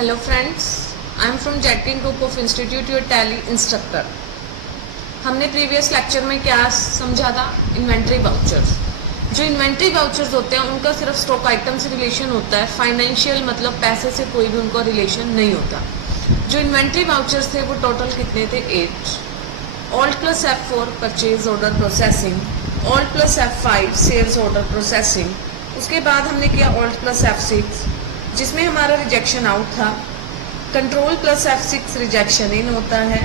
Hello friends, I am from Jetkin Group of Institute, your Tally instructor. हमने previous lecture में क्या समझा था? Inventory vouchers. जो इन्वेंट्री वाउचर्स होते हैं उनका सिर्फ स्टॉक आइटम से रिलेशन होता है, फाइनेंशियल मतलब पैसे से कोई भी उनका रिलेशन नहीं होता. जो इन्वेंट्री वाउचर्स थे वो टोटल कितने थे? 8. Alt plus F4 purchase order processing, Alt plus F5 sales order processing. उसके बाद हमने किया Alt plus F6 जिसमें हमारा रिजेक्शन आउट था. Control plus F6 rejection in होता है.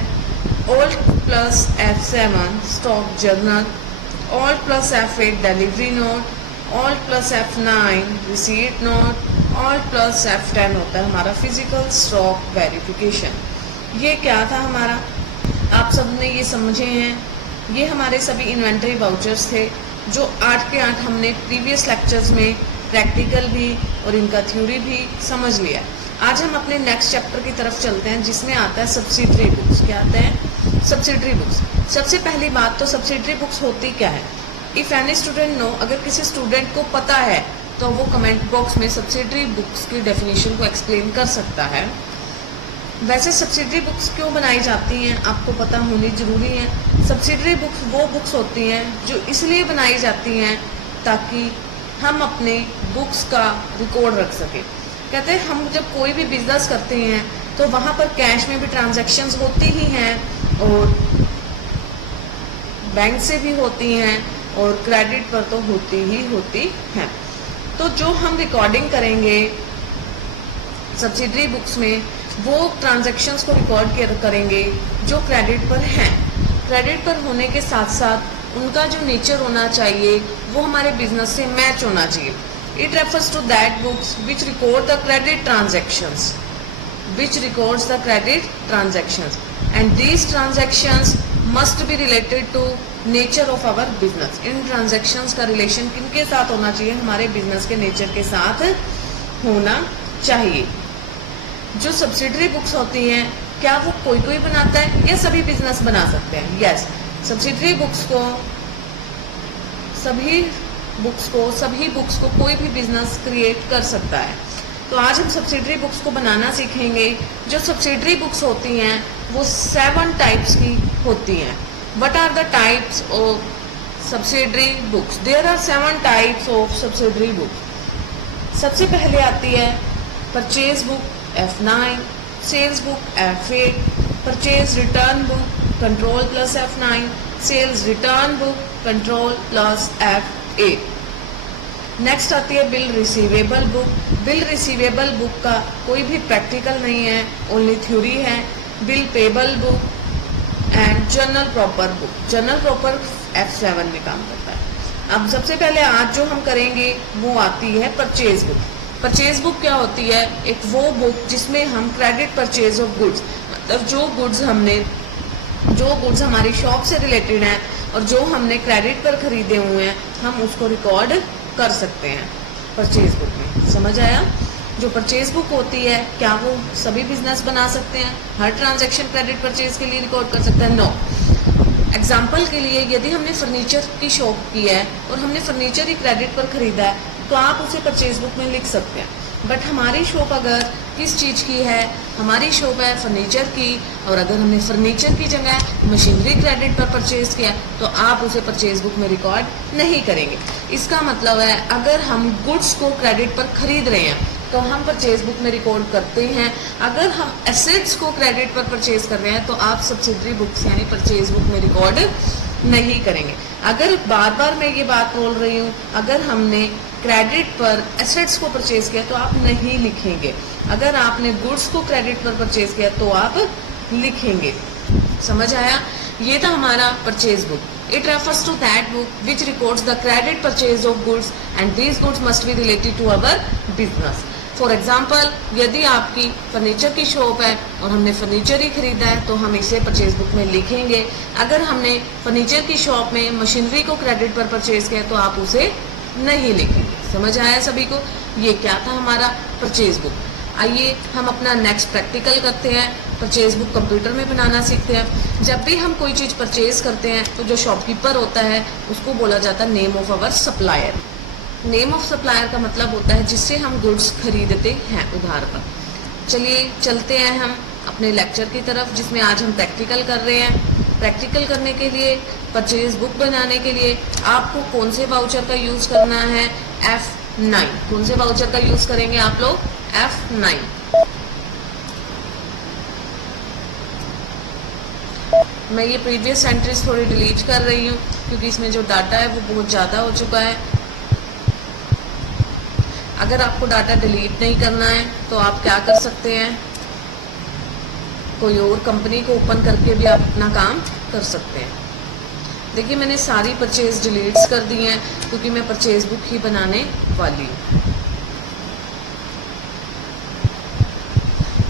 Alt plus F7 stock journal, Alt plus F8 delivery note, Alt plus F9 receipt note, Alt plus F10 होता है हमारा फिजिकल स्टॉक वेरिफिकेशन. ये क्या था हमारा? आप सब ने ये समझे हैं. ये हमारे सभी इन्वेंट्री वाउचर्स थे जो 8 के 8 हमने प्रीवियस लेक्चर्स में प्रैक्टिकल भी और इनका थ्योरी भी समझ लिया. आज हम अपने नेक्स्ट चैप्टर की तरफ चलते हैं जिसमें आता है सब्सिडरी बुक्स. क्या आते हैं? Subsidiary books. सबसे पहली बात तो सब्सिडरी बुक्स होती क्या है? इफ़ एनी स्टूडेंट नो, अगर किसी स्टूडेंट को पता है तो वो कमेंट बॉक्स में सब्सिडरी बुक्स की डेफिनेशन को एक्सप्लेन कर सकता है. वैसे सब्सिडरी बुक्स क्यों बनाई जाती हैं आपको पता होनी ज़रूरी है. सब्सिडरी बुक्स वो बुक्स होती हैं जो इसलिए बनाई जाती हैं ताकि हम अपने बुक्स का रिकॉर्ड रख सकें. कहते हैं हम जब कोई भी बिजनेस करते हैं तो वहाँ पर कैश में भी ट्रांजैक्शंस होती ही हैं और बैंक से भी होती हैं और क्रेडिट पर तो होती ही होती हैं. तो जो हम रिकॉर्डिंग करेंगे सब्सिडरी बुक्स में वो ट्रांजैक्शंस को रिकॉर्ड करेंगे जो क्रेडिट पर हैं. क्रेडिट पर होने के साथ साथ उनका जो नेचर होना चाहिए वो हमारे बिजनेस से मैच होना चाहिए. It refers to that books which record the credit transactions, which records the credit transactions, and these transactions must be related to nature of our business. In transactions का relation किनके साथ होना चाहिए? हमारे business के nature के साथ होना चाहिए. जो सब्सिडरी बुक्स होती हैं क्या वो कोई कोई बनाता है या सभी बिजनेस बना सकते हैं? यस, सब्सिडरी बुक्स को सभी बुक्स को कोई भी बिजनेस क्रिएट कर सकता है. तो आज हम सब्सिडरी बुक्स को बनाना सीखेंगे. जो सब्सिडरी बुक्स होती हैं वो 7 टाइप्स की होती हैं. What are the types of subsidiary books? There are 7 types of subsidiary books. सबसे पहले आती है purchase book F9, sales book F8, purchase return book control plus F9, sales return book control plus F8. Next आती है bill receivable book. Bill receivable book का कोई भी practical नहीं है, ओनली थ्योरी है. Bill payable book and journal proper book. Journal proper F7 में काम करता है. अब सबसे पहले आज जो हम करेंगे वो आती है परचेज बुक. परचेज बुक क्या होती है? एक वो बुक जिसमें हम क्रेडिट परचेज ऑफ गुड्स, मतलब जो गुड्स हमारी शॉप से रिलेटेड हैं और जो हमने क्रेडिट पर खरीदे हुए हैं हम उसको रिकॉर्ड कर सकते हैं परचेज बुक में. समझ आया? जो परचेज बुक होती है क्या वो सभी बिजनेस बना सकते हैं? हर ट्रांजैक्शन क्रेडिट परचेज के लिए रिकॉर्ड कर सकते हैं? नो. एग्जाम्पल के लिए यदि हमने फर्नीचर की शॉप की है और हमने फर्नीचर ही क्रेडिट पर खरीदा है तो आप उसे परचेज बुक में लिख सकते हैं. बट हमारी शॉप अगर किस चीज़ की है? हमारी शॉप है फर्नीचर की और अगर हमने फर्नीचर की जगह मशीनरी क्रेडिट पर परचेज किया तो आप उसे परचेज बुक में रिकॉर्ड नहीं करेंगे. इसका मतलब है अगर हम गुड्स को क्रेडिट पर खरीद रहे हैं तो हम परचेज बुक में रिकॉर्ड करते हैं. अगर हम एसेट्स को क्रेडिट पर परचेज कर रहे हैं तो आप सब्सिडरी बुक्स यानी परचेज बुक में रिकॉर्ड नहीं करेंगे. अगर बार बार मैं ये बात बोल रही हूँ, अगर हमने क्रेडिट पर एसेट्स को परचेज किया तो आप नहीं लिखेंगे. अगर आपने गुड्स को क्रेडिट पर परचेज किया तो आप लिखेंगे. समझ आया? ये था हमारा purchase book. It refers to that book which records the credit purchase of goods and these goods must be related to our business. For example यदि आपकी फर्नीचर की शॉप है और हमने फर्नीचर ही खरीदा है तो हम इसे परचेज बुक में लिखेंगे. अगर हमने फर्नीचर की शॉप में मशीनरी को क्रेडिट पर परचेज किया तो आप उसे नहीं लिखेंगे. समझ आया सभी को? ये क्या था हमारा परचेज बुक. आइए हम अपना नेक्स्ट प्रैक्टिकल करते हैं. परचेज बुक कंप्यूटर में बनाना सीखते हैं. जब भी हम कोई चीज़ परचेज करते हैं तो जो शॉपकीपर होता है उसको बोला जाता है name of our supplier. Name of supplier का मतलब होता है जिससे हम गुड्स खरीदते हैं उधार पर. चलिए चलते हैं हम अपने लेक्चर की तरफ, जिसमें आज हम प्रैक्टिकल कर रहे हैं। प्रैक्टिकल करने के लिए, परचेज बुक बनाने के लिए आपको कौन से वाउचर का यूज़ करना है? F9। कौन से वाउचर का यूज़ करेंगे आप लोग? F9। मैं ये प्रीवियस एंट्रीज थोड़ी डिलीट कर रही हूँ क्योंकि इसमें जो डाटा है वो बहुत ज़्यादा हो चुका है। अगर आपको डाटा डिलीट नहीं करना है तो आप क्या कर सकते हैं, कोई और कंपनी को ओपन करके भी आप अपना काम कर सकते हैं। देखिए मैंने सारी परचेज डिलीट्स कर दी हैं क्योंकि मैं परचेज बुक ही बनाने वाली हूँ।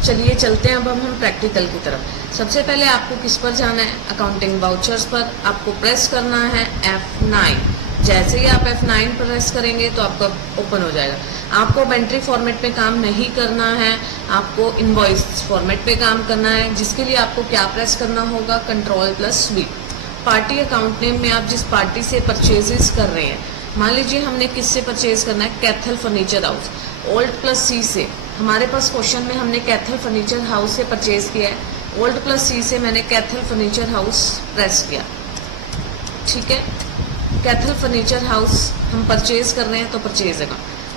चलिए चलते हैं अब हम प्रैक्टिकल की तरफ। सबसे पहले आपको किस पर जाना है? अकाउंटिंग वाउचर्स पर आपको प्रेस करना है F9। जैसे ही आप F9 प्रेस करेंगे तो आपका ओपन हो जाएगा। आपको अब एंट्री फॉर्मेट पे काम नहीं करना है, आपको इनवॉइस फॉर्मेट पे काम करना है, जिसके लिए आपको क्या प्रेस करना होगा? Ctrl+V। पार्टी अकाउंट नेम में आप जिस पार्टी से परचेजेस कर रहे हैं, मान लीजिए हमने किससे परचेज करना है? Kaithal furniture house. Alt+C से, हमारे पास क्वेश्चन में हमने कैथल फर्नीचर हाउस से परचेज किया है। Alt+C से मैंने कैथल फर्नीचर हाउस प्रेस किया, ठीक है। कैथल फर्नीचर हाउस हम परचेज कर रहे हैं तो परचेज है।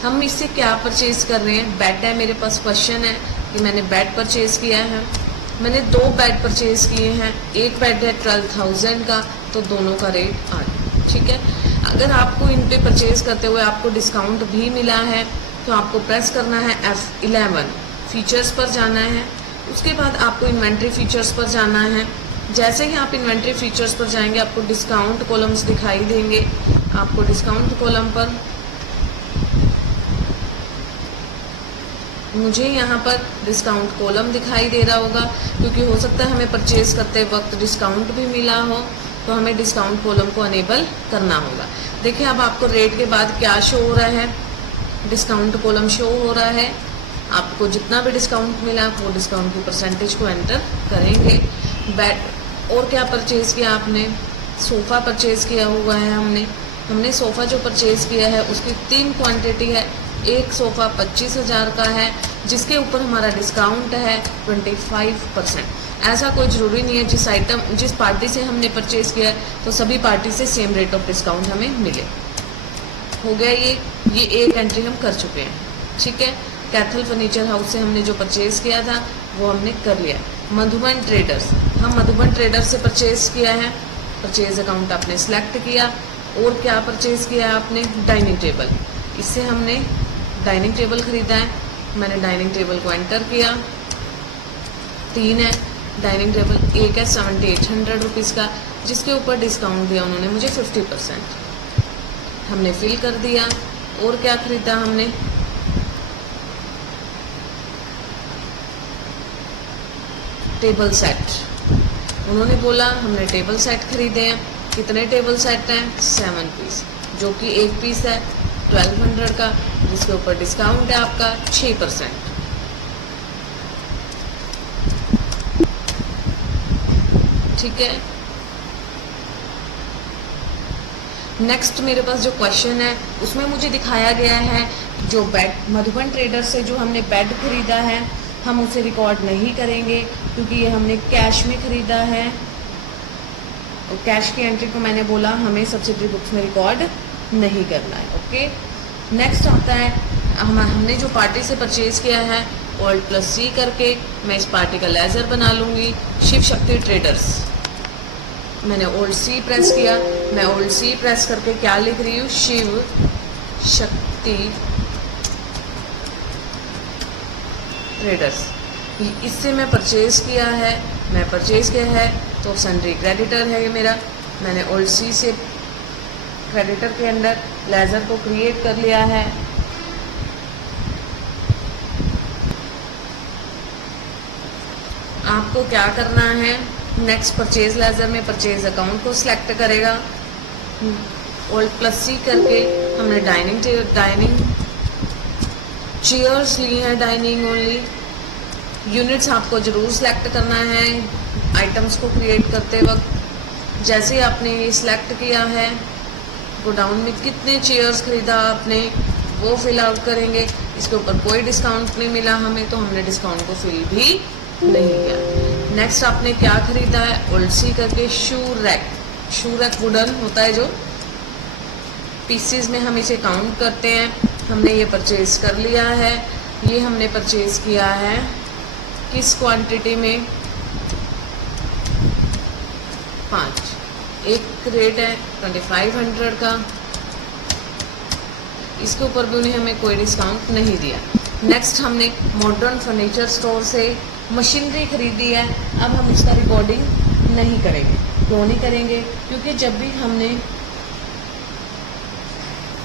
हम इससे क्या परचेज कर रहे हैं? बेड है मेरे पास। क्वेश्चन है कि मैंने बेड परचेज किया है। मैंने 2 बेड परचेज किए हैं। एक बेड है 12,000 का, तो दोनों का रेट 8, ठीक है। अगर आपको इन पे परचेज करते हुए आपको डिस्काउंट भी मिला है तो आपको प्रेस करना है F11। फीचर्स पर जाना है, उसके बाद आपको इन्वेंट्री फीचर्स पर जाना है। जैसे ही आप इन्वेंट्री फीचर्स पर जाएंगे आपको डिस्काउंट कॉलम्स दिखाई देंगे। आपको डिस्काउंट कॉलम पर, मुझे यहाँ पर डिस्काउंट कॉलम दिखाई दे रहा होगा क्योंकि हो सकता है हमें परचेज करते वक्त डिस्काउंट भी मिला हो, तो हमें डिस्काउंट कॉलम को अनेबल करना होगा। देखिए अब आपको रेट के बाद क्या शो हो रहा है? डिस्काउंट कॉलम शो हो रहा है। आपको जितना भी डिस्काउंट मिला वो डिस्काउंट की परसेंटेज को एंटर करेंगे। बेड और क्या परचेज़ किया आपने? सोफ़ा परचेज़ किया हुआ है हमने सोफ़ा जो परचेज़ किया है उसकी 3 क्वांटिटी है। एक सोफ़ा 25,000 का है जिसके ऊपर हमारा डिस्काउंट है 25%। ऐसा कोई ज़रूरी नहीं है जिस पार्टी से हमने परचेज़ किया है तो सभी पार्टी से सेम रेट ऑफ डिस्काउंट हमें मिले। हो गया ये एक एंट्री हम कर चुके हैं, ठीक है। कैथल फर्नीचर हाउस से हमने जो परचेज़ किया था वो हमने कर लिया। मधुबन ट्रेडर्स, हम मधुबन ट्रेडर्स से परचेज़ किया है। परचेज़ अकाउंट आपने सेलेक्ट किया। और क्या परचेज़ किया आपने? Dining table. इससे हमने डाइनिंग टेबल ख़रीदा है। मैंने डाइनिंग टेबल को एंटर किया। 3 है डाइनिंग टेबल। एक है 7,800 रुपीज़ का जिसके ऊपर डिस्काउंट दिया उन्होंने मुझे 50%। हमने फिल कर दिया। और क्या ख़रीदा हमने? Table set. उन्होंने बोला हमने टेबल सेट खरीदे हैं। कितने टेबल सेट हैं? 7 पीस, जो कि एक पीस है 1200 का जिसके ऊपर डिस्काउंट है आपका 6%, ठीक है। नेक्स्ट मेरे पास जो क्वेश्चन है उसमें मुझे दिखाया गया है जो बेड मधुबन ट्रेडर से जो हमने बेड खरीदा है हम उसे रिकॉर्ड नहीं करेंगे क्योंकि ये हमने कैश में ख़रीदा है और कैश की एंट्री को मैंने बोला हमें सब्सिडरी बुक्स में रिकॉर्ड नहीं करना है। ओके, नेक्स्ट आता है हमने जो पार्टी से परचेज़ किया है Alt+C करके मैं इस पार्टी का लेज़र बना लूँगी। शिव शक्ति ट्रेडर्स, मैंने Alt+C प्रेस किया। मैं Alt+C प्रेस करके क्या लिख रही हूँ? शिव शक्ति ट्रेडर्स। इससे मैं परचेज़ किया है। मैं परचेज़ किया है तो सन्ड्री क्रेडिटर है ये मेरा। मैंने Alt+C से क्रेडिटर के अंदर लेज़र को क्रिएट कर लिया है। आपको क्या करना है? नेक्स्ट परचेज लेज़र में परचेज अकाउंट को सिलेक्ट करेगा। Alt+C करके हमने डाइनिंग चेयर्स ली हैं, डाइनिंग ओनली। यूनिट्स आपको ज़रूर सिलेक्ट करना है आइटम्स को क्रिएट करते वक्त। जैसे ही आपने ये सिलेक्ट किया है, गोडाउन में कितने चेयर्स ख़रीदा आपने वो फिल आउट करेंगे। इसके ऊपर कोई डिस्काउंट नहीं मिला हमें, तो हमने डिस्काउंट को फिल भी नहीं किया। नेक्स्ट आपने क्या खरीदा है, ओल्डसी करके shoe rack. Shoe rack wooden होता है जो पीसीज में हम इसे काउंट करते हैं। हमने ये परचेज कर लिया है। ये हमने परचेज किया है किस क्वांटिटी में, 5। एक रेट है 2500 का, इसके ऊपर भी उन्हें हमें कोई डिस्काउंट नहीं दिया। नेक्स्ट हमने मॉडर्न फर्नीचर स्टोर से मशीनरी खरीदी है। अब हम उसका रिकॉर्डिंग नहीं करेंगे। क्यों नहीं करेंगे? क्योंकि जब भी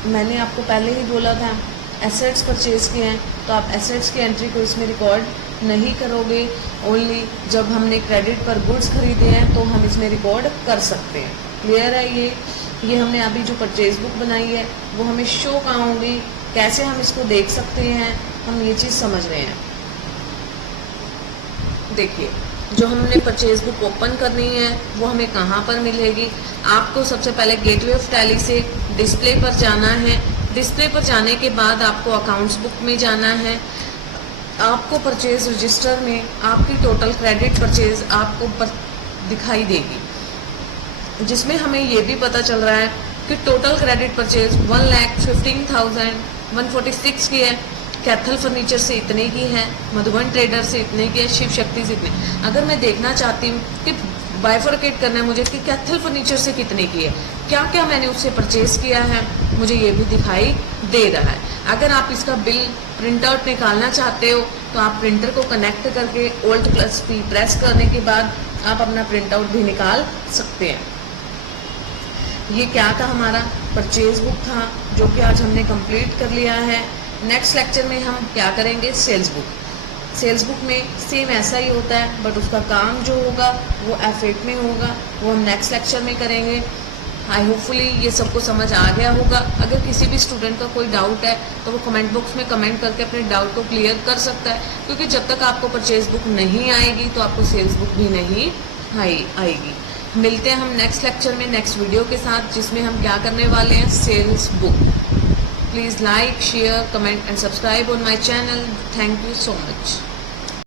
मैंने आपको पहले ही बोला था एसेट्स परचेज किए हैं, तो आप एसेट्स की एंट्री को इसमें रिकॉर्ड नहीं करोगे। ओनली जब हमने क्रेडिट पर गुड्स खरीदे हैं तो हम इसमें रिकॉर्ड कर सकते हैं। क्लियर है? ये हमने अभी जो परचेज बुक बनाई है वो हमें शो कहाँ होगी, कैसे हम इसको देख सकते हैं, हम ये चीज़ समझ रहे हैं। देखिए, जो हमने परचेज बुक ओपन करनी है वो हमें कहाँ पर मिलेगी। आपको सबसे पहले गेटवे ऑफ टैली से डिस्प्ले पर जाना है। डिस्प्ले पर जाने के बाद आपको अकाउंट्स बुक में जाना है। आपको परचेज रजिस्टर में आपकी टोटल क्रेडिट परचेज आपको दिखाई देगी, जिसमें हमें ये भी पता चल रहा है कि टोटल क्रेडिट परचेज 1,15,146 की है। कैथल फर्नीचर से इतने की है, मधुबन ट्रेडर से इतने की है, शिव शक्ति से इतने। अगर मैं देखना चाहती हूँ कि बाइफरकेट करना है मुझे कि कैथल फर्नीचर से कितने की है, क्या क्या मैंने उससे परचेज किया है, मुझे ये भी दिखाई दे रहा है। अगर आप इसका बिल प्रिंट आउट निकालना चाहते हो तो आप प्रिंटर को कनेक्ट करके Alt+P प्रेस करने के बाद आप अपना प्रिंट आउट भी निकाल सकते हैं। ये क्या था, हमारा परचेज बुक था, जो कि आज हमने कंप्लीट कर लिया है। नेक्स्ट लेक्चर में हम क्या करेंगे, सेल्स बुक। सेल्स बुक में सेम ऐसा ही होता है, बट उसका काम जो होगा वो F8 में होगा, वो हम नेक्स्ट लेक्चर में करेंगे। आई होपफुली ये सबको समझ आ गया होगा। अगर किसी भी स्टूडेंट का कोई डाउट है तो वो कमेंट बॉक्स में कमेंट करके अपने डाउट को क्लियर कर सकता है, क्योंकि जब तक आपको परचेज बुक नहीं आएगी तो आपको सेल्स बुक भी नहीं आएगी। मिलते हैं हम नेक्स्ट लेक्चर में नेक्स्ट वीडियो के साथ, जिसमें हम क्या करने वाले हैं, sales book. Please like, share, comment and subscribe on my channel. Thank you so much.